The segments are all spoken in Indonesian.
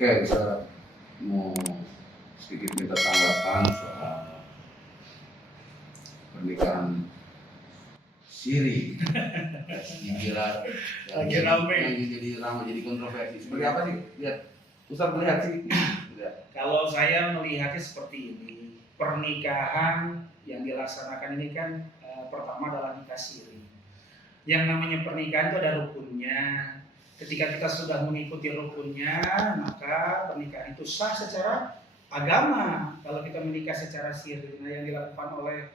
Oke, saya mau sedikit minta tanggapan soal pernikahan siri dibilang yang jadi ramai, jadi kontroversi. Seperti apa sih? Lihat, Ustaz melihat sih. Kalau saya melihatnya seperti ini, pernikahan yang dilaksanakan ini kan pertama adalah nikah siri. Yang namanya pernikahan itu ada rukunnya. Ketika kita sudah mengikuti rukunnya, maka pernikahan itu sah secara agama. Kalau kita menikah secara siri, nah yang dilakukan oleh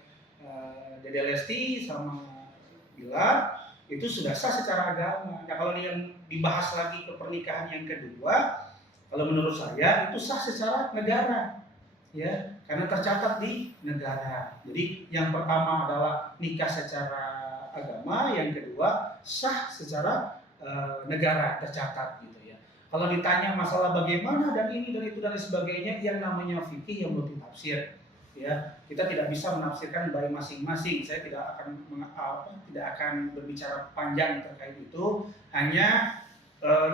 Dede Lesti sama Bilar itu sudah sah secara agama. Nah kalau yang dibahas lagi ke pernikahan yang kedua, kalau menurut saya itu sah secara negara, ya, karena tercatat di negara. Jadi yang pertama adalah nikah secara agama, yang kedua sah secara negara tercatat gitu ya. Kalau ditanya masalah bagaimana dan ini dan itu dan sebagainya, yang namanya fikih yang multitafsir, ya, kita tidak bisa menafsirkan dari masing-masing. Saya tidak akan berbicara panjang terkait itu. Hanya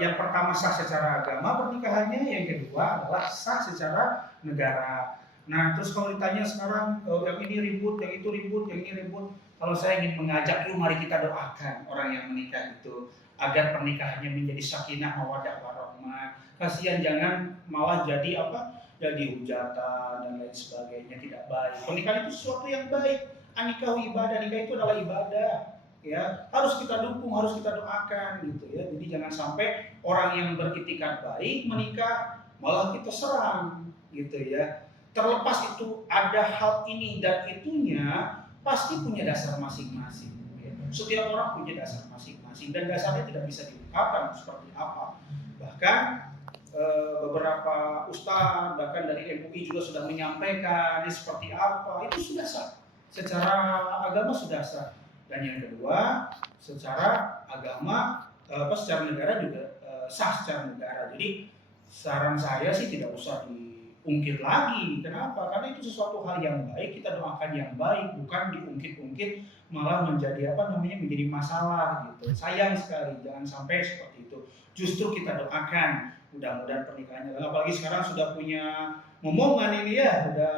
yang pertama sah secara agama pernikahannya, yang kedua adalah sah secara negara. Nah, terus kalau ditanya sekarang yang ini ribut, yang itu ribut, yang ini ribut, kalau saya ingin mengajak, yuk mari kita doakan orang yang menikah itu agar pernikahannya menjadi sakinah mawaddah warahmah. Kasihan jangan malah jadi jadi hujatan dan lain sebagainya, tidak baik. Pernikahan itu sesuatu yang baik. An-nikahu ibadah, nikah itu adalah ibadah. Ya, harus kita dukung, harus kita doakan gitu ya. Jadi jangan sampai orang yang beritikat baik menikah malah kita serang gitu ya. Terlepas itu ada hal ini dan itunya, pasti punya dasar masing-masing. Ya. Setiap orang punya dasar masing-masing dan dasarnya tidak bisa diungkapkan seperti apa. Bahkan beberapa ustadz bahkan dari MUI juga sudah menyampaikan ini seperti apa, itu sudah sah. Secara agama sudah sah. Dan yang kedua, secara agama, secara negara juga sah secara negara. Jadi saran saya sih tidak usah diungkit lagi. Kenapa? Karena itu sesuatu hal yang baik, kita doakan yang baik, bukan diungkit-ungkit malah menjadi menjadi masalah gitu. Sayang sekali, jangan sampai seperti itu. Justru kita doakan, mudah-mudahan pernikahannya. Apalagi sekarang sudah punya momongan ini ya, udah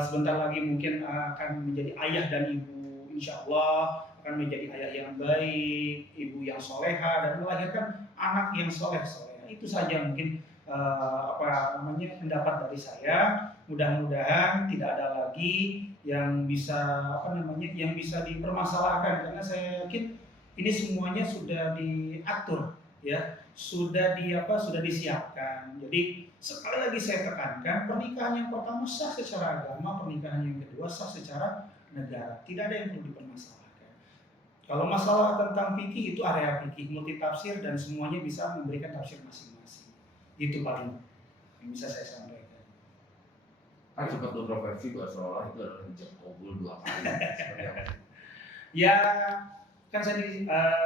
sebentar lagi mungkin akan menjadi ayah dan ibu. Insya Allah akan menjadi ayah yang baik, ibu yang soleha, dan melahirkan anak yang soleh-soleha. Itu saja mungkin pendapat dari saya. Mudah-mudahan tidak ada lagi yang bisa yang bisa dipermasalahkan, karena saya yakin ini semuanya sudah diatur, ya, sudah disiapkan. Jadi sekali lagi saya tekankan, pernikahan yang pertama sah secara agama, pernikahan yang kedua sah secara negara. Tidak ada yang perlu dipermasalahkan. Kalau masalah tentang fikih itu area fikih multitafsir dan semuanya bisa memberikan tafsir masing-masing. Itu paling yang bisa saya sampaikan. Kan sempat kontroversi bahwa seolah itu adalah hijab kabul 2 kali. Ya, kan saya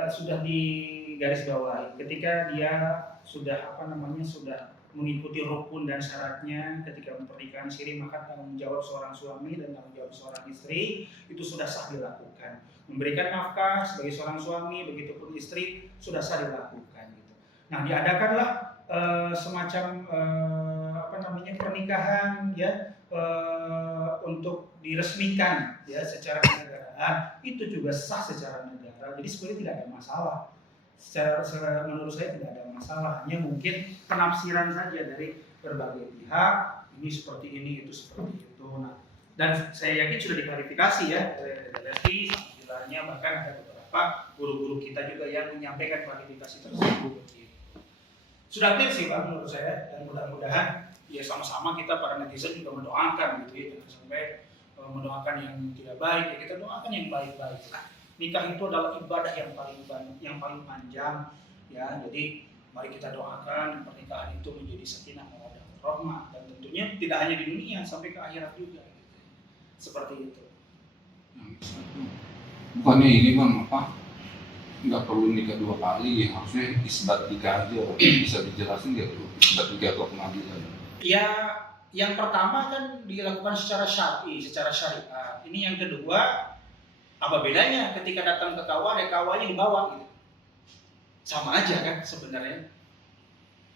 sudah di garis bawah. Ketika dia sudah sudah mengikuti rukun dan syaratnya ketika pernikahan siri, maka tanggung jawab seorang suami dan tanggung jawab seorang istri itu sudah sah dilakukan. Memberikan nafkah sebagai seorang suami, begitupun istri sudah sah dilakukan gitu. Nah, diadakanlah semacam pernikahan ya untuk diresmikan ya secara kenegaraan, itu juga sah secara negara. Jadi sebenarnya tidak ada masalah. Secara menurut saya tidak ada masalah, hanya mungkin penafsiran saja dari berbagai pihak, ini seperti ini, itu seperti itu. Nah, dan saya yakin sudah diklarifikasi ya oleh Lesti, sambilannya bahkan ada beberapa guru-guru kita juga yang menyampaikan klarifikasi tersebut. Sudah clear sih Pak menurut saya, dan mudah-mudahan ya sama-sama kita para netizen juga mendoakan gitu ya, jangan sampai mendoakan yang tidak baik, ya kita doakan yang baik-baik lah. Nikah itu adalah ibadah yang paling panjang ya. Jadi mari kita doakan pernikahan itu menjadi sakinah mawaddah warahmah, dan tentunya tidak hanya di dunia, sampai ke akhirat juga gitu. Seperti itu. Bukannya ini Bang nggak perlu nikah 2 kali, yang harusnya isbat nikah aja. Bisa dijelasin nggak tuh isbat nikah atau pengadilan? Ya, yang pertama kan dilakukan secara syar'i, secara syariat. Ini yang kedua, apa bedanya ketika datang ke KUA, ada KUA yang dibawa gitu. Sama aja kan sebenarnya.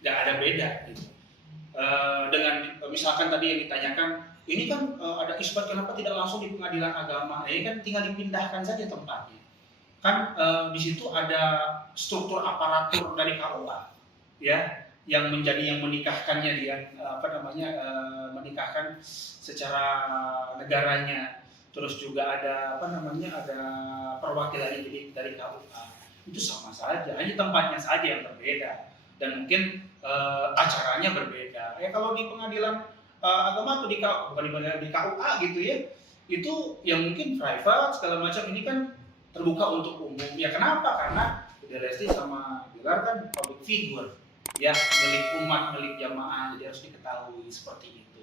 nggak ada beda gitu. Dengan misalkan tadi yang ditanyakan, ini kan ada isbat kenapa tidak langsung di pengadilan agama? Ini kan tinggal dipindahkan saja tempatnya. Kan di situ ada struktur aparatur dari KUA, ya, yang menikahkannya dia menikahkan secara negaranya. Terus juga ada ada perwakilan dari KUA. Itu sama saja, hanya tempatnya saja yang berbeda dan mungkin acaranya berbeda. Ya kalau di pengadilan agama atau bukan di KUA gitu ya, itu yang mungkin private segala macam, ini kan terbuka untuk umum. Ya kenapa? Karena Bunda Lesti sama Bilar kan public figure, ya, milik umat, milik jamaah, jadi harus diketahui seperti itu.